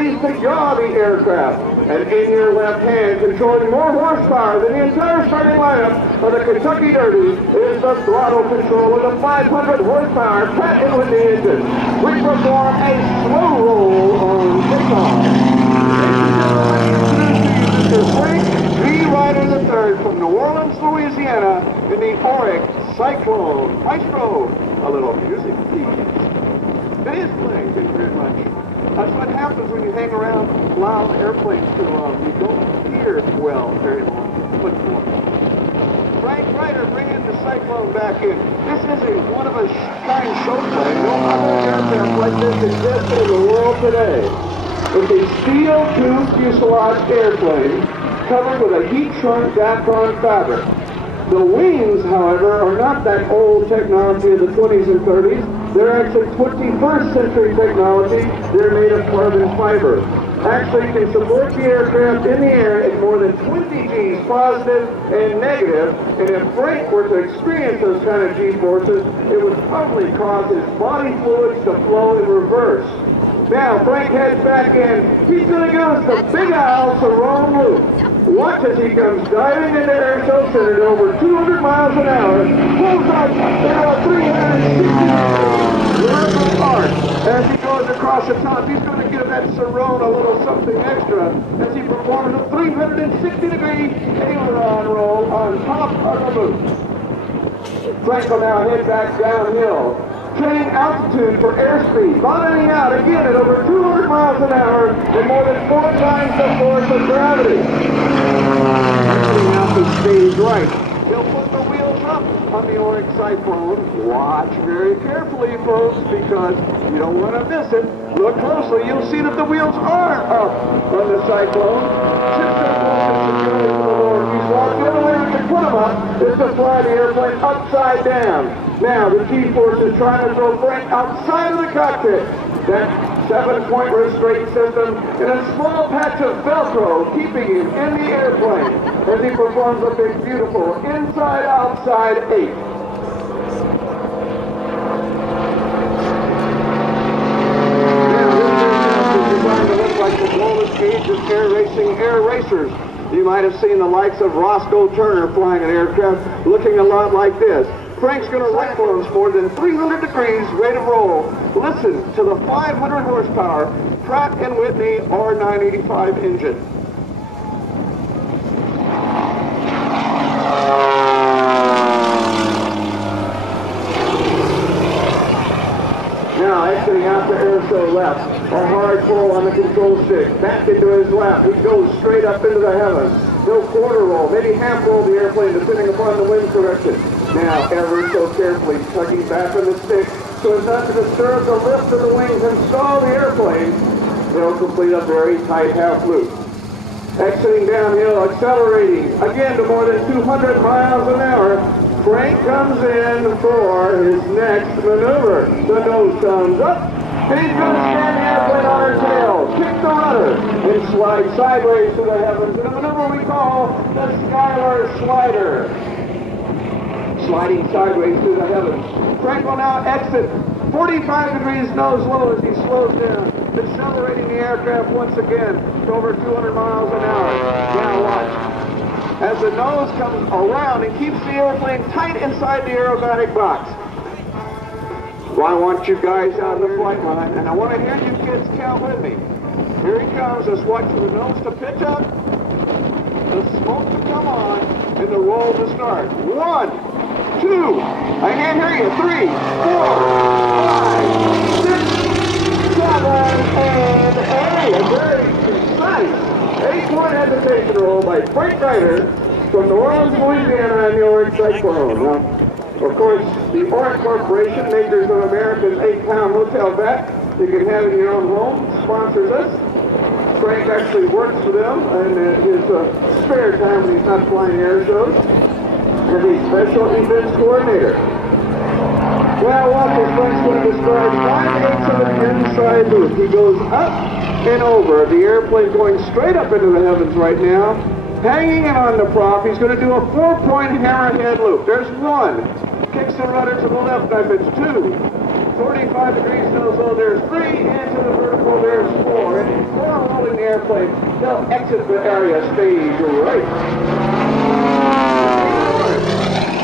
underneath to yaw the aircraft. And in your left hand, controlling more horsepower than the entire starting lineup of the Kentucky Derby, is the throttle control of the 500 horsepower Pratt & Whitney engine. We perform a slow roll on takeoff. Mr. Frank Ryder III from New Orleans, Louisiana, in the Oreck Cyclone. Maestro, a little music, please. It is playing, thank you very much. That's what happens when you hang around loud airplanes too long. You don't hear well very long. But Frank Ryder bringing the Cyclone back in. This is a one-of-a-kind show plane. No other aircraft like this exists in the world today. It's a steel tube fuselage airplane covered with a heat-shrunk Dacron fabric. The wings, however, are not that old technology of the 20s and 30s. They're actually 21st century technology. They're made of carbon fiber. Actually can support the aircraft in the air at more than 20 G's positive and negative. And if Frank were to experience those kind of G-forces, it would probably cause his body fluids to flow in reverse. Now, Frank heads back in. He's going to give us the Big Al Cerrone loop. Watch as he comes diving into Airshow Center at over 200 miles an hour. Pulls out 360 apart. As he goes across the top, he's going to give that Cerrone a little something extra as he performs a 360-degree aileron roll on top of the loop. Frank will now head back downhill. Training altitude for airspeed, bottoming out again at over 200 miles an hour and more than 4 times the force of gravity. Getting out to stage right. He'll put the wheels up on the Oreck Cyclone. Watch very carefully, folks, because you don't want to miss it. Look closely, you'll see that the wheels are up on the Cyclone. The other way we can put them up is to fly the airplane upside down. Now, the G-force is trying to throw Frank outside of the cockpit. That 7-point restraint system and a small patch of Velcro keeping him in the airplane as he performs a big, beautiful inside-outside 8. Now, this aircraft is designed to look like the lowest age of air racing air racers. You might have seen the likes of Roscoe Turner flying an aircraft looking a lot like this. Frank's going to rifle us more than 300 degrees rate of roll. Listen to the 500 horsepower Pratt & Whitney R985 engine. Now exiting out to Airshow left. A hard pull on the control stick. Back into his lap. He goes straight up into the heavens. He'll quarter roll, maybe half roll the airplane depending upon the wind direction. Now, ever so carefully tugging back on the stick so as not to disturb the lift of the wings and stall the airplane. They'll complete a very tight half loop. Exiting downhill, accelerating again to more than 200 miles an hour. Frank comes in for his next maneuver. The nose comes up, and he's going to stand the airplane on her tail, kick the rudder, and slide sideways to the heavens in a maneuver we call the Skylar Slider. Sliding sideways to the heavens. Frank will now exit 45 degrees nose low as he slows down, accelerating the aircraft once again to over 200 miles an hour. Now watch. As the nose comes around and keeps the airplane tight inside the aerobatic box. Well, I want you guys out of the flight line, and I want to hear you kids count with me. Here he comes. Let's watch for the nose to pitch up, the smoke to come on, and the roll to start. 1, 2, I can't hear you. 3, 4, 5, 6, 7, and 8. A very precise 8-point hesitation roll by Frank Ryder from New Orleans, Louisiana, and the Oreck Cyclone. Now, of course, the Oreck Corporation, makers of America's 8-pound hotel vat, you can have in your own home, sponsors us. Frank actually works for them in his spare time when he's not flying air shows. And the special events coordinator. Well, watch as Frank's going to describe 5/8 of an inside loop. He goes up and over. The airplane going straight up into the heavens right now. Hanging in on the prop, he's going to do a 4-point hammerhead loop. There's 1. Kicks the rudder to the left knife. It's 2. 45 degrees nose low. There's 3. And to the vertical, there's 4. And 4 airplane. They'll exit the area stage right.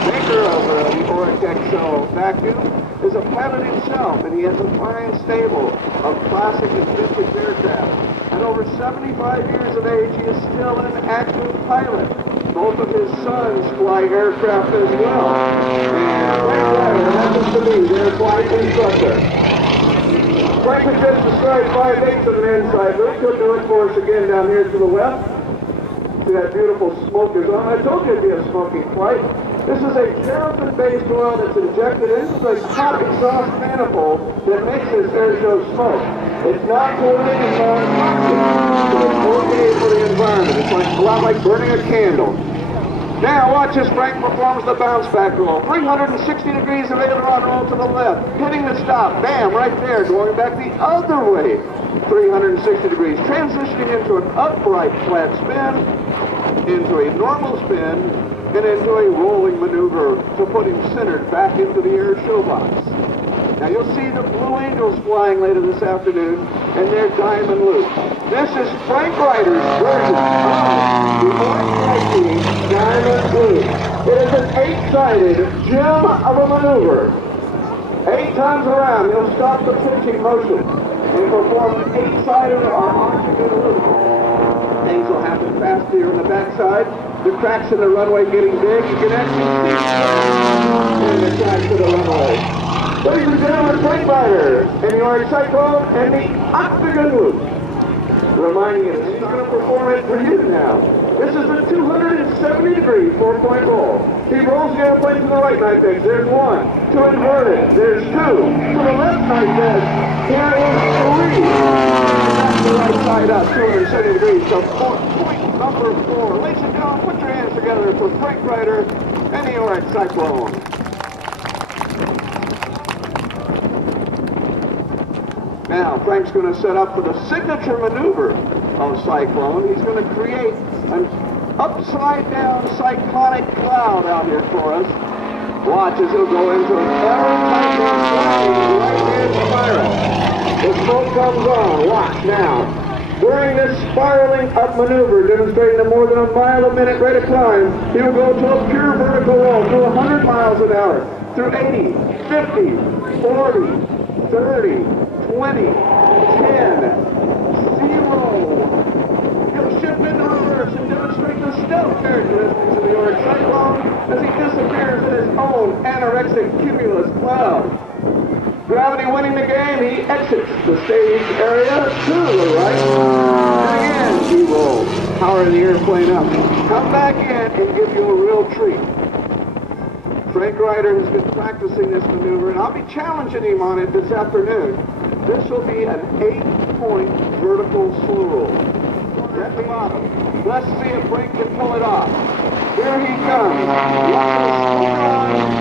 Maker of the Oreck Cyclone vacuum is a pilot himself, and he has a fine stable of classic and vintage aircraft. At over 75 years of age, he is still an active pilot. Both of his sons fly aircraft as well. And Frank Ryder happens to be their flight instructor. Frank has just described 5/8 of an inside loop. He'll do it for us again down here to the left. See that beautiful smoke is on. I told you it'd be a smoking flight. This is a paraffin-based oil that's injected into the hot exhaust manifold that makes this air show smoke. It's not polluting, it's not toxic, so it's okay for the environment. It's like a lot like burning a candle. Now watch as Frank performs the bounce back roll. 360 degrees of aileron roll to the left, hitting the stop, bam, right there, going back the other way. 360 degrees, transitioning into an upright flat spin, into a normal spin, and into a rolling maneuver to put him centered back into the air show box. Now you'll see the Blue Angels flying later this afternoon, and their diamond loop. This is Frank Ryder's version of the Oreck Diamond Loop. It is an 8-sided gem of a maneuver. 8 times around, he'll stop the pitching motion and perform an 8-sided or arching loop. Things will happen fast here in the backside. The cracks in the runway getting big. You can actually see the cracks in the runway. Ladies and gentlemen, Frank Ryder and the Oreck Cyclone and the Octagon Loop. Reminding you, he's going to perform it for you now. This is a 270-degree 4-point roll. He rolls the airplane to the right, night edge. There's 1. To invert it, there's 2. To the left, night edge. Here is 3. That's the right side up, 270 degrees. So point number 4. Ladies and gentlemen, put your hands together for Frank Ryder and the Oreck Cyclone. Now, Frank's going to set up for the signature maneuver of Cyclone. He's going to create an upside-down cyclonic cloud out here for us. Watch as he'll go into an air-tight right-hand spiral. The smoke comes on. Watch now. During this spiraling up maneuver, demonstrating a more than a mile a minute rate of climb, he will go to a pure vertical roll through 100 miles an hour, through 80, 50, 40, 30, 20, 10, 0. He'll shift into reverse and demonstrate the stealth characteristics of the Oreck Cyclone as he disappears in his own anorexic cumulus cloud. Gravity winning the game, he exits the stage area to the right. And again, he will power the airplane up. Come back in and give you a real treat. Frank Ryder has been practicing this maneuver, and I'll be challenging him on it this afternoon. This will be an 8-point vertical slow roll. At the bottom. Let's see if Frank can pull it off. Here he comes.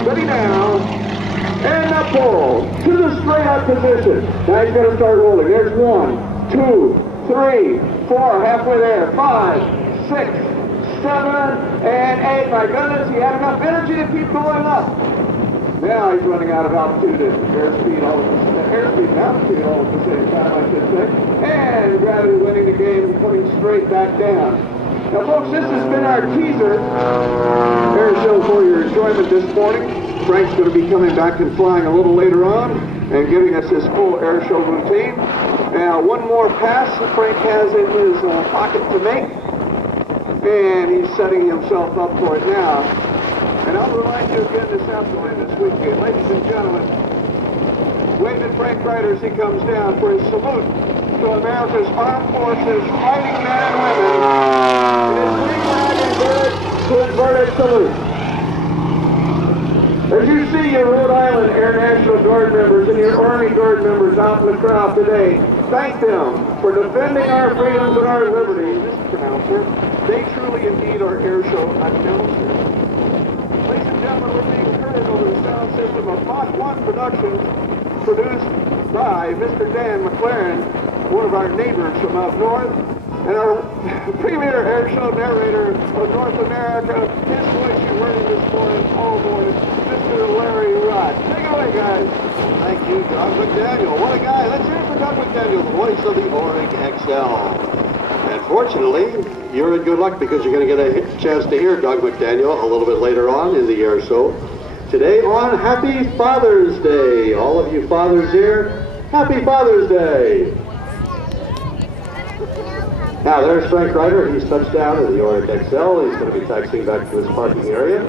Ready now. And a pull to the straight up position. Now he's going to start rolling. There's 1, 2, 3, 4, halfway there. 5, 6, 7, and 8. My goodness, he had enough energy to keep going up. Now he's running out of altitude and airspeed all at the same time, I should say. And gravity winning the game and putting straight back down. Now folks, this has been our teaser air show for your enjoyment this morning. Frank's going to be coming back and flying a little later on and giving us his full air show routine. Now one more pass that Frank has in his pocket to make. And he's setting himself up for it now. And I'll remind you again this afternoon, this weekend, ladies and gentlemen, wave at Frank Ryder as he comes down for his salute to America's Armed Forces fighting men and women. It is inverted to inverted salute. As you see your Rhode Island Air National Guard members and your Army Guard members out in the crowd today, thank them for defending our freedoms and our liberties. Mr. Announcer, they truly indeed are air show announcers. Ladies and gentlemen, we're being heard over the sound system of Mach 1 Productions, produced by Mr. Dan McLaren, one of our neighbors from up north, and our premier air show narrator of North America, his voice you heard this morning, all morning, Mr. Larry Rhode. Take it away, guys. Thank you, Doug McDaniel. What a guy. Let's hear it for Doug McDaniel, the voice of the Oreck XL. unfortunately, you're in good luck because you're going to get a chance to hear Doug McDaniel a little bit later on in the air show. Today on Happy Father's Day. All of you fathers here, Happy Father's Day. Now there's Frank Ryder. He's touched down in the Oreck XL. He's going to be taxiing back to his parking area.